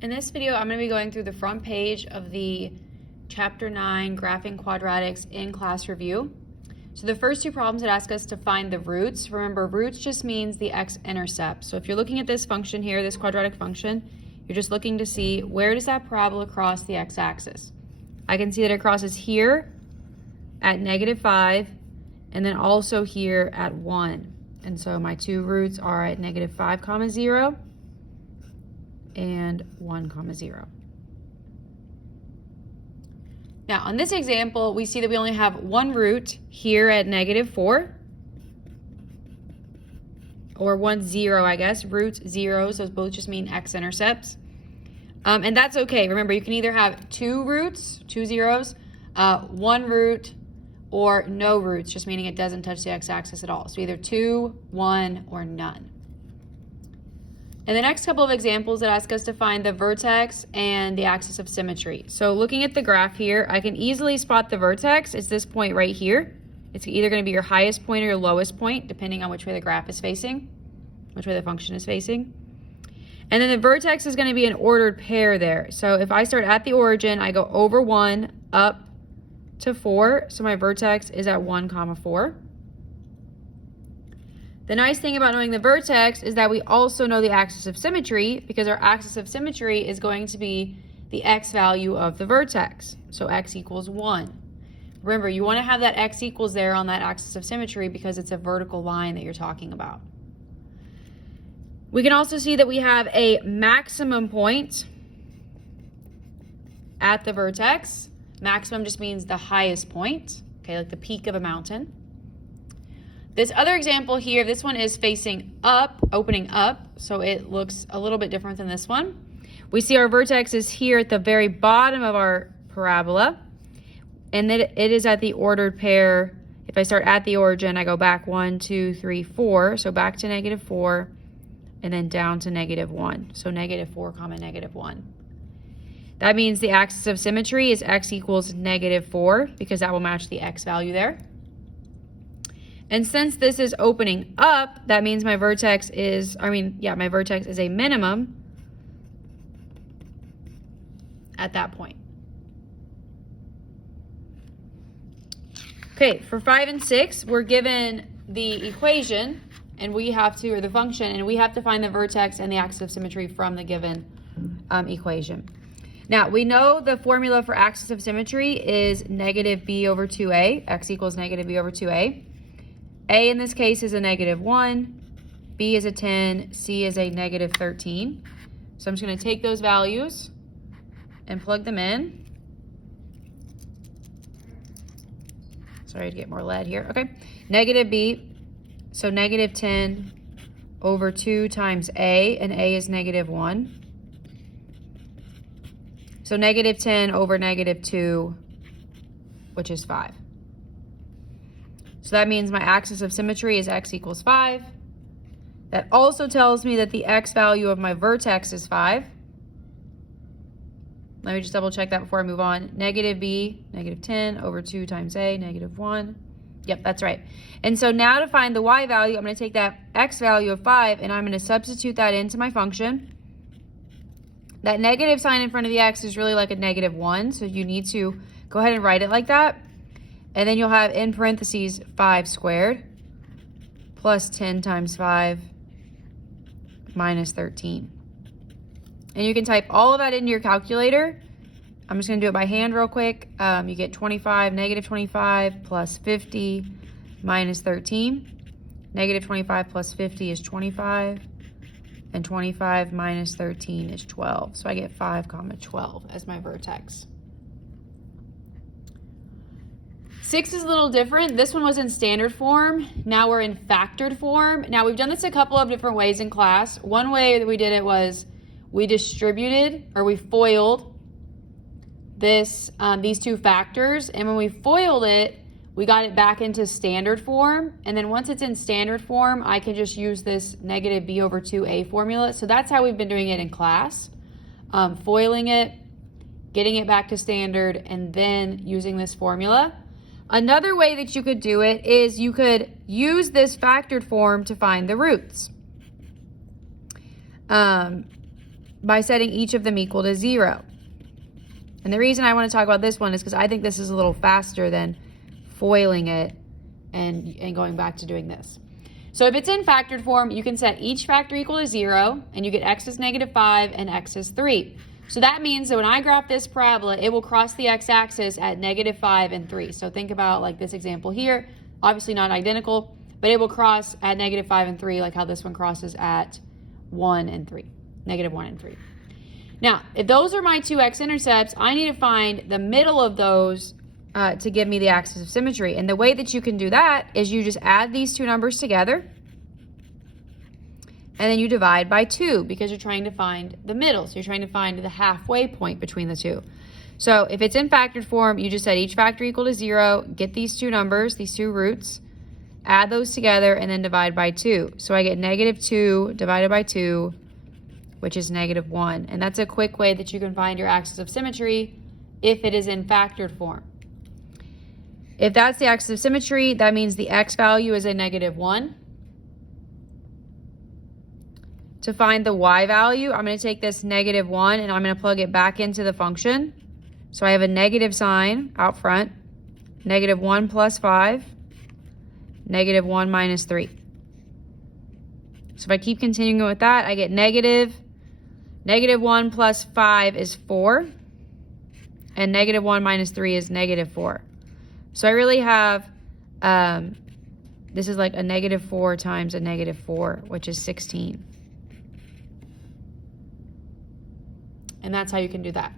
In this video, I'm going to be going through the front page of the Chapter 9 Graphing Quadratics in Class Review. So the first two problems that ask us to find the roots. Remember, roots just means the x-intercept. So if you're looking at this function here, this quadratic function, you're just looking to see where does that parabola cross the x-axis. I can see that it crosses here at -5 and then also here at 1. And so my two roots are at -5, 0 and 1, 0. Now on this example, we see that we only have one root here at -4, or 1, 0, I guess. Roots, zeros, those both just mean x-intercepts. And that's okay. Remember, you can either have two roots, two zeros, one root, or no roots, just meaning it doesn't touch the x-axis at all. So either 2, 1, or none. In the next couple of examples that ask us to find the vertex and the axis of symmetry. So looking at the graph here, I can easily spot the vertex. It's this point right here. It's either going to be your highest point or your lowest point, depending on which way the graph is facing, which way the function is facing. And then the vertex is going to be an ordered pair there. So if I start at the origin, I go over 1 up to 4. So my vertex is at 1, 4. The nice thing about knowing the vertex is that we also know the axis of symmetry, because our axis of symmetry is going to be the x value of the vertex. So x equals 1. Remember, you want to have that x equals there on that axis of symmetry because it's a vertical line that you're talking about. We can also see that we have a maximum point at the vertex. Maximum just means the highest point, okay, like the peak of a mountain. This other example here, this one is facing up, opening up, so it looks a little bit different than this one. We see our vertex is here at the very bottom of our parabola, and then it is at the ordered pair. If I start at the origin, I go back 1, 2, 3, 4, so back to -4, and then down to -1, so -4, -1. That means the axis of symmetry is x equals -4, because that will match the x value there. And since this is opening up, that means my vertex is, my vertex is a minimum at that point. Okay, for 5 and 6, we're given the equation, and we have to, or the function, and we have to find the vertex and the axis of symmetry from the given equation. Now, we know the formula for axis of symmetry is -b/2a, x equals -b/2a. A in this case is a -1, B is a 10, C is a -13. So I'm just going to take those values and plug them in. Sorry to get more lead here. Okay, -b, so -10 over 2 times A, and A is -1. So -10 over -2, which is 5. So that means my axis of symmetry is x equals 5. That also tells me that the x value of my vertex is 5. Let me just double check that before I move on. -b, -10 over 2 times A, -1. Yep, that's right. And so now to find the y value, I'm going to take that x value of 5 and I'm going to substitute that into my function. That negative sign in front of the x is really like a -1, so you need to go ahead and write it like that. And then you'll have in parentheses 5 squared plus 10 times 5 minus 13. And you can type all of that into your calculator. I'm just going to do it by hand real quick. You get 25, -25 plus 50 minus 13. -25 plus 50 is 25. And 25 minus 13 is 12. So I get 5, 12 as my vertex. 6 is a little different. This one was in standard form. Now we're in factored form. Now we've done this a couple of different ways in class. One way that we did it was we distributed, or we FOILed this, these two factors. And when we FOILed it, we got it back into standard form. And then once it's in standard form, I can just use this -b/2a formula. So that's how we've been doing it in class. FOILing it, getting it back to standard, and then using this formula. Another way that you could do it is you could use this factored form to find the roots. by setting each of them equal to 0. And the reason I want to talk about this one is because I think this is a little faster than foiling it and going back to doing this. So if it's in factored form, you can set each factor equal to 0, and you get x is -5 and x is 3. So that means that when I graph this parabola, it will cross the x-axis at -5 and 3. So think about like this example here, obviously not identical, but it will cross at -5 and 3, like how this one crosses at 1 and 3, -1 and 3. Now, if those are my two x-intercepts, I need to find the middle of those to give me the axis of symmetry. And the way that you can do that is you just add these two numbers together, and then you divide by 2 because you're trying to find the middle. So you're trying to find the halfway point between the two. So if it's in factored form, you just set each factor equal to 0, get these two numbers, these two roots, add those together, and then divide by 2. So I get -2 divided by 2, which is -1. And that's a quick way that you can find your axis of symmetry if it is in factored form. If that's the axis of symmetry, that means the x value is a -1. To find the y value, I'm going to take this -1 and I'm going to plug it back into the function. So I have a negative sign out front, -1 plus 5, -1 minus 3. So if I keep continuing with that, I get -1 plus 5 is 4, and -1 minus 3 is -4. So I really have, this is like a -4 times a -4, which is 16. And that's how you can do that.